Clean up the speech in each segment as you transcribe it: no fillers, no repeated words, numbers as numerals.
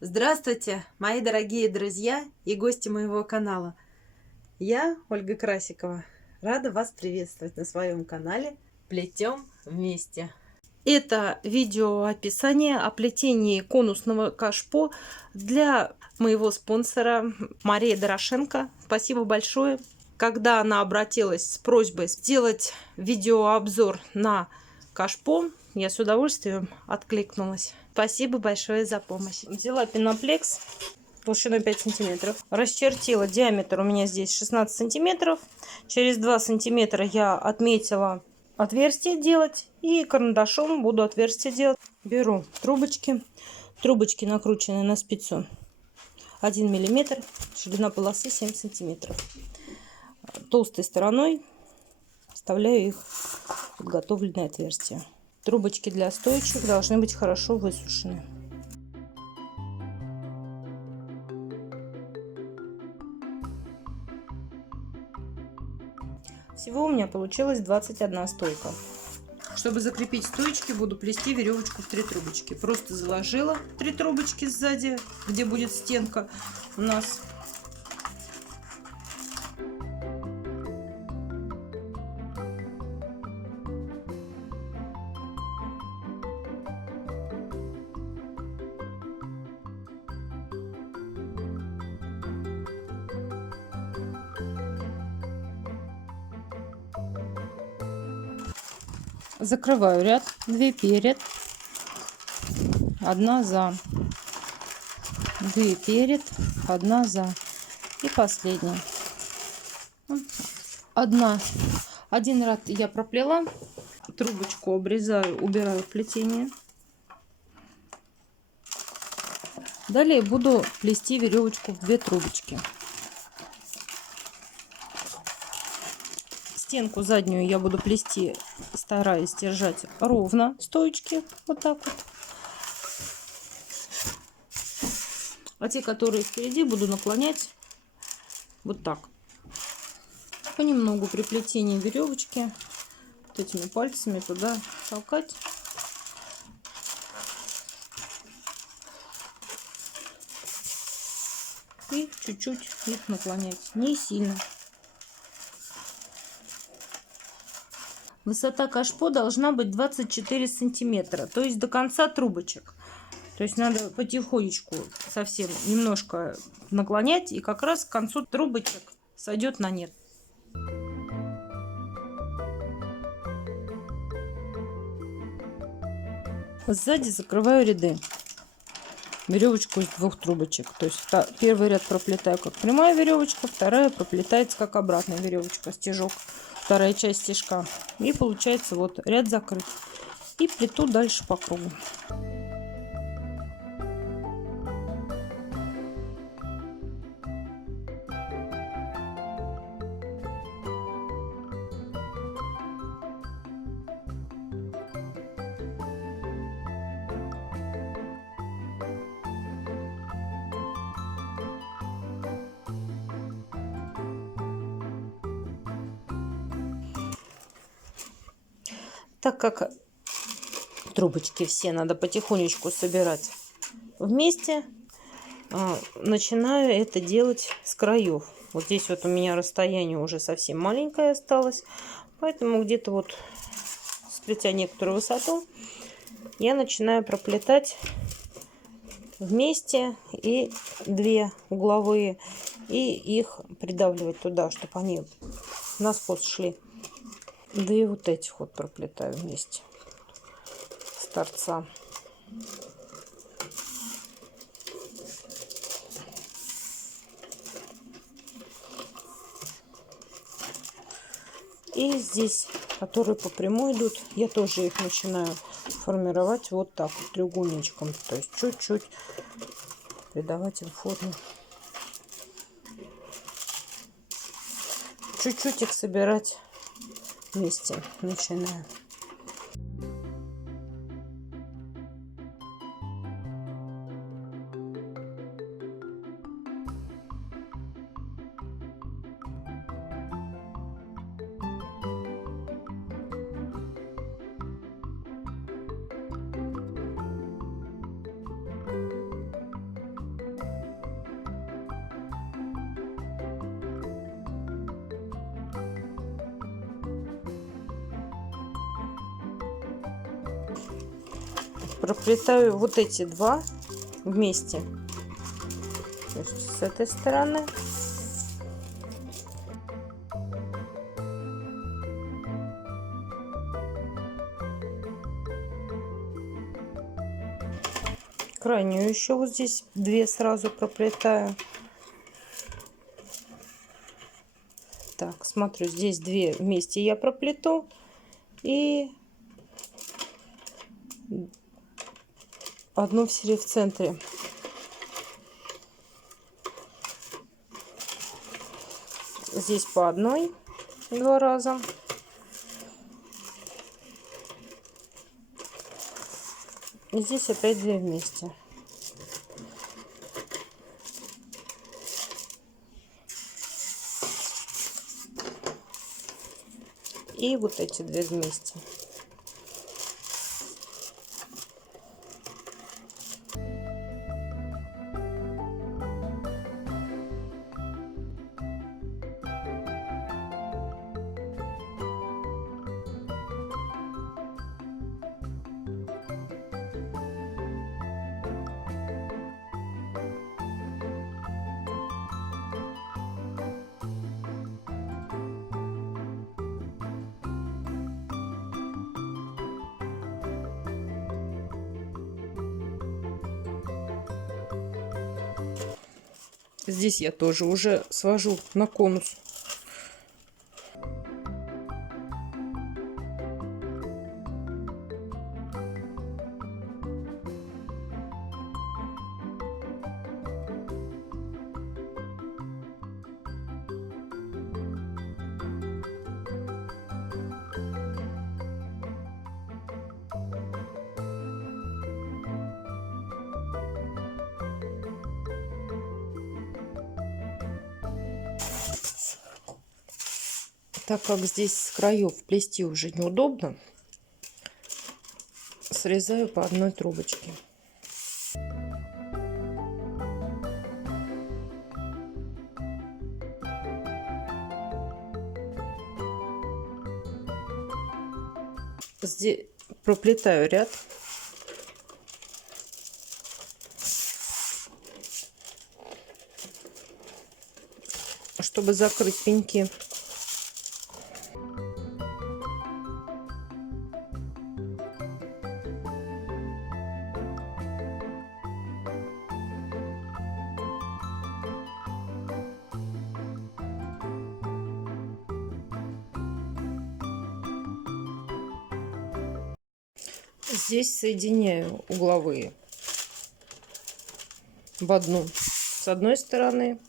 Здравствуйте, мои дорогие друзья и гости моего канала. Я, Ольга Красикова, рада вас приветствовать на своем канале «Плетем вместе». Это видеоописание о плетении конусного кашпо для моего спонсора Марии Дорошенко. Спасибо большое. Когда она обратилась с просьбой сделать видеообзор на кашпо, я с удовольствием откликнулась. Спасибо большое за помощь. Взяла пеноплекс толщиной 5 сантиметров. Расчертила диаметр у меня здесь 16 сантиметров. Через 2 сантиметра я отметила отверстие делать. И карандашом буду отверстие делать. Беру трубочки. Трубочки накручены на спицу 1 миллиметр. Ширина полосы 7 сантиметров. Толстой стороной вставляю их в подготовленное отверстие. Трубочки для стоечек должны быть хорошо высушены. Всего у меня получилось 21 стойка. Чтобы закрепить стоечки, буду плести веревочку в 3 трубочки. Просто заложила 3 трубочки сзади, где будет стенка у нас. Закрываю ряд, 2 перед, 1 за, 2 перед, 1 за и последняя. Один ряд я проплела, трубочку обрезаю, убираю в плетение. Далее буду плести веревочку в 2 трубочки. Стенку заднюю я буду плести, стараясь держать ровно стоечки, вот так вот. А те, которые впереди, буду наклонять вот так. Понемногу при плетении веревочки вот этими пальцами туда толкать. И чуть-чуть их наклонять, не сильно. Высота кашпо должна быть 24 сантиметра, то есть до конца трубочек. То есть надо потихонечку совсем немножко наклонять, и как раз к концу трубочек сойдет на нет. Сзади закрываю ряды. Веревочку из 2 трубочек. То есть первый ряд проплетаю как прямая веревочка, вторая проплетается как обратная веревочка, стежок. Вторая часть стежка. И получается вот ряд закрыт. И плету дальше по кругу. Так как трубочки все надо потихонечку собирать вместе, начинаю это делать с краев. Вот здесь вот у меня расстояние уже совсем маленькое осталось, поэтому где-то вот, сплетя некоторую высоту, я начинаю проплетать вместе и 2 угловые, и их придавливать туда, чтобы они насквозь шли. 2 вот этих вот проплетаю вместе с торца. И здесь, которые по прямой идут, я тоже их начинаю формировать вот так вот треугольничком, то есть чуть-чуть придавать им форму. Чуть-чуть их собирать вместе начинаю. проплетаю вот эти два вместе. То есть с этой стороны. Крайнюю еще вот здесь две сразу проплетаю. Так, смотрю, здесь две вместе я проплету. И одну в центре. Здесь по одной два раза. И здесь опять две вместе. И вот эти две вместе. Здесь я тоже уже свожу на конус. Так как здесь с краев плести уже неудобно, срезаю по одной трубочке. Здесь проплетаю ряд. Чтобы закрыть пеньки. Здесь соединяю угловые в одну с одной стороны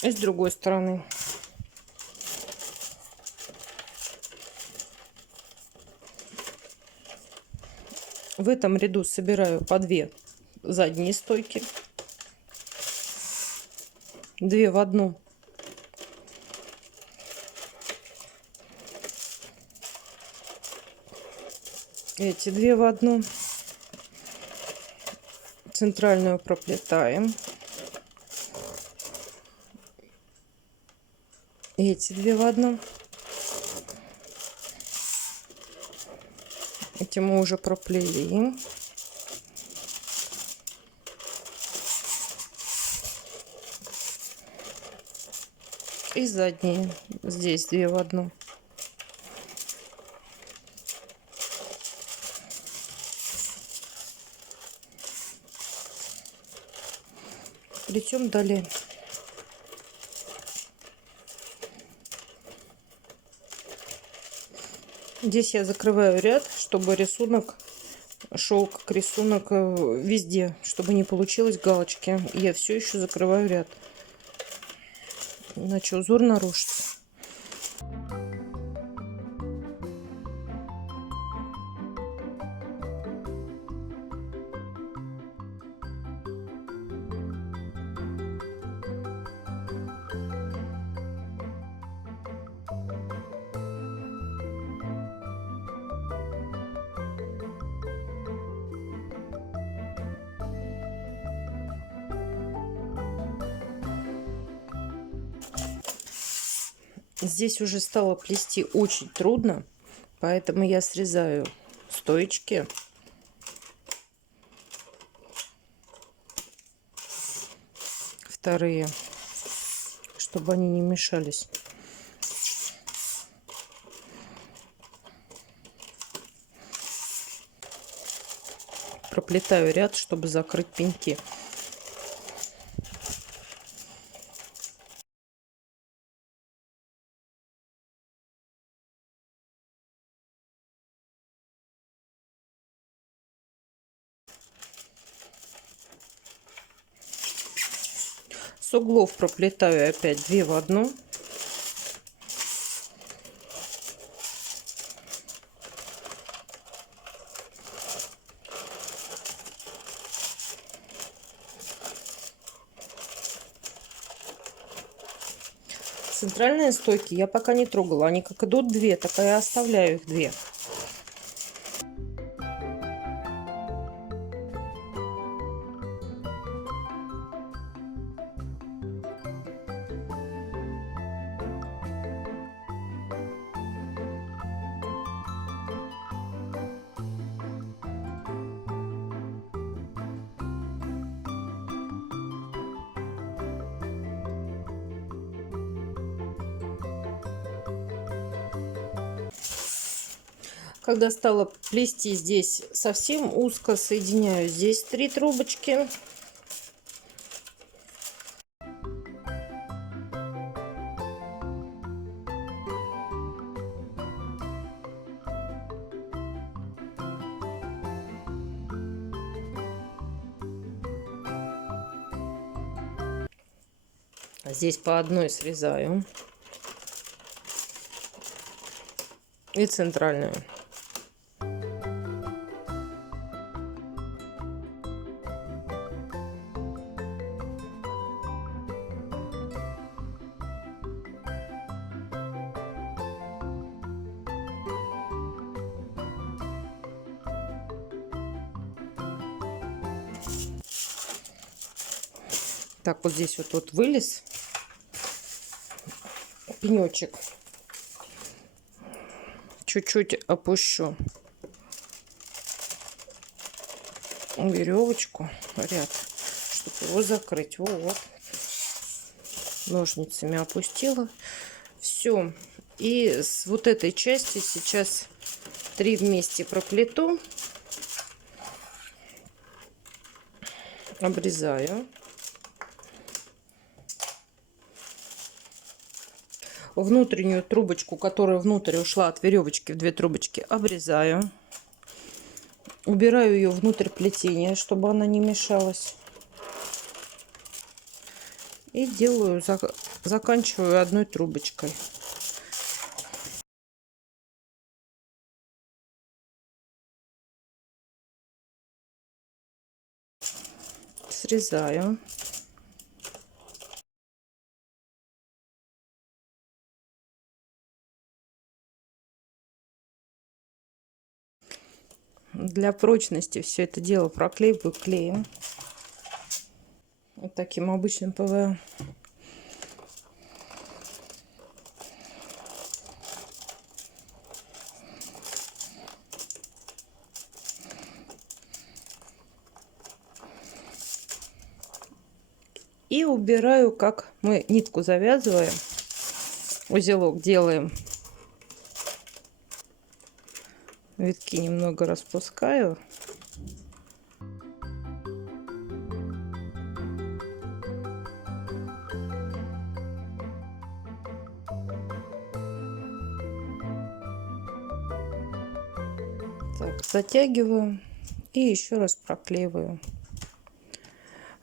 и с другой стороны. В этом ряду собираю по 2 задние стойки, 2 в одну. Эти 2 в одну. Центральную проплетаем. Эти 2 в одну. Эти мы уже проплели. И задние. Здесь 2 в одну. Плетем далее. Здесь я закрываю ряд, чтобы рисунок шел как рисунок везде, чтобы не получилось галочки. Я все еще закрываю ряд, иначе узор нарушится. Здесь уже стало плести очень трудно, поэтому я срезаю стоечки. Вторые, чтобы они не мешались. Проплетаю ряд, чтобы закрыть пеньки. С углов проплетаю опять 2 в 1. Центральные стойки я пока не трогала. Они как идут 2, так и оставляю их 2. Когда стала плести здесь совсем узко, соединяю здесь 3 трубочки. Здесь по одной срезаю. И центральную. Так, вот здесь вот вылез пенечек. Чуть-чуть опущу веревочку, ряд, чтобы его закрыть. Вот. Ножницами опустила. Все. И с вот этой части сейчас 3 вместе проплету. Обрезаю. Внутреннюю трубочку, которая внутрь ушла от веревочки в 2 трубочки, обрезаю. Убираю ее внутрь плетения, чтобы она не мешалась. И делаю, заканчиваю 1 трубочкой. Срезаю. Для прочности все это дело проклеиваю клеем. Вот таким обычным ПВА. И убираю, как мы нитку завязываем, узелок делаем. Витки немного распускаю. Так, затягиваю и еще раз проклеиваю.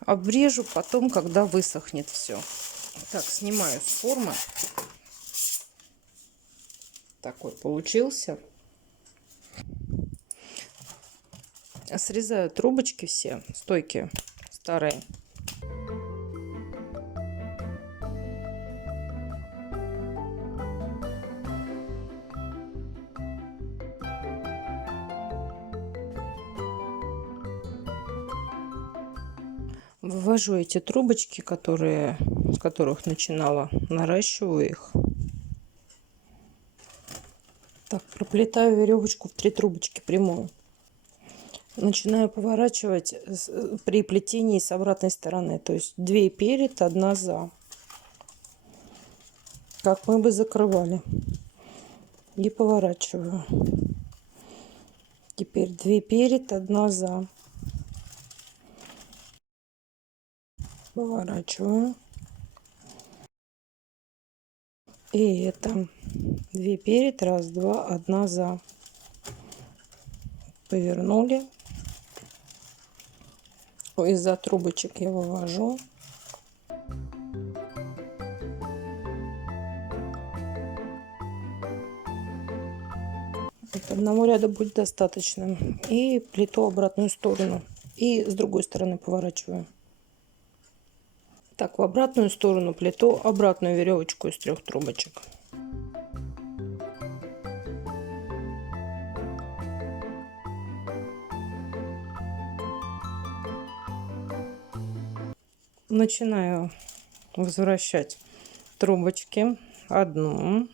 Обрежу потом, когда высохнет все. Так, снимаю с формы. Такой получился. Срезаю трубочки все, стойки старые. Вывожу эти трубочки, с которых начинала, наращиваю их. Так, проплетаю веревочку в 3 трубочки прямую. Начинаю поворачивать при плетении с обратной стороны. То есть 2 перед, 1 за. Как мы бы закрывали. И поворачиваю. Теперь 2 перед, 1 за. Поворачиваю. И это 2 перед, 1, 2, 1 за. Повернули. Из-за трубочек я вывожу. Одного ряда будет достаточно. И плету обратную сторону. И с другой стороны поворачиваю. Так, в обратную сторону плету обратную веревочку из 3 трубочек. Начинаю возвращать трубочки. Одну.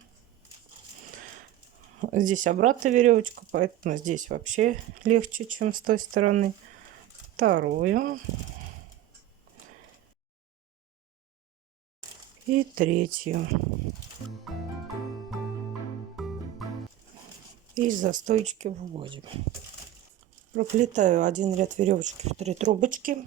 Здесь обратная веревочка, поэтому здесь вообще легче, чем с той стороны. Вторую. И 3. И из застойки выводим. Проплетаю 1 ряд веревочки в 3 трубочки.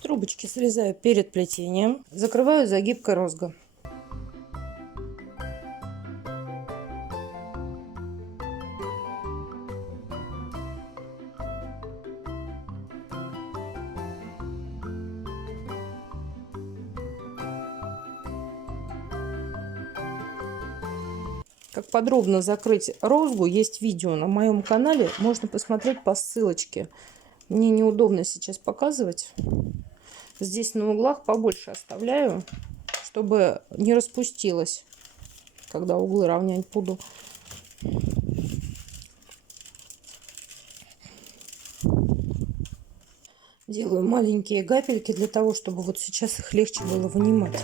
Трубочки срезаю перед плетением. Закрываю загибкой розга. Как подробно закрыть розгу, есть видео на моем канале. Можно посмотреть по ссылочке. Мне неудобно сейчас показывать. Здесь на углах побольше оставляю, чтобы не распустилось, когда углы равнять буду. Делаю маленькие гапельки для того, чтобы вот сейчас их легче было вынимать.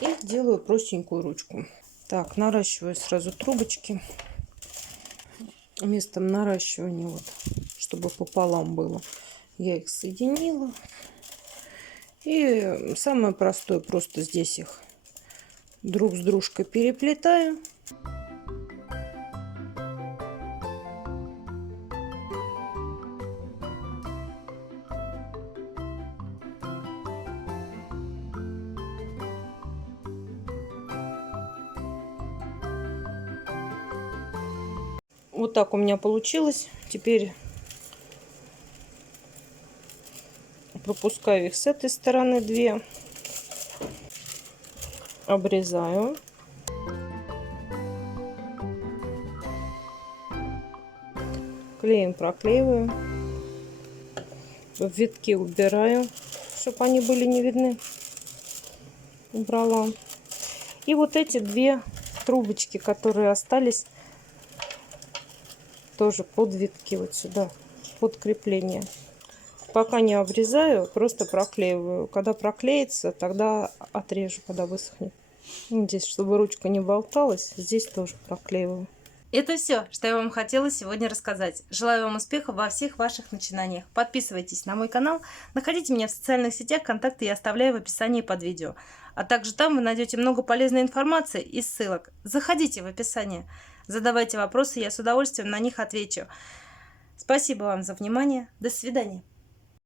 И делаю простенькую ручку. Так, наращиваю сразу трубочки. Местом наращивания, вот, чтобы пополам было, я их соединила. И самое простое, просто здесь их друг с дружкой переплетаю. Вот так у меня получилось. Теперь пропускаю их с этой стороны 2. Обрезаю. Клеем проклеиваю. Витки убираю, чтобы они были не видны. Убрала. И вот эти 2 трубочки, которые остались, тоже под витки вот сюда, под крепление. Пока не обрезаю, просто проклеиваю. Когда проклеится, тогда отрежу, когда высохнет. Здесь, чтобы ручка не болталась, здесь тоже проклеиваю. Это все, что я вам хотела сегодня рассказать. Желаю вам успехов во всех ваших начинаниях. Подписывайтесь на мой канал, находите меня в социальных сетях, контакты я оставляю в описании под видео. А также там вы найдете много полезной информации и ссылок. Заходите в описание, задавайте вопросы, я с удовольствием на них отвечу. Спасибо вам за внимание. До свидания.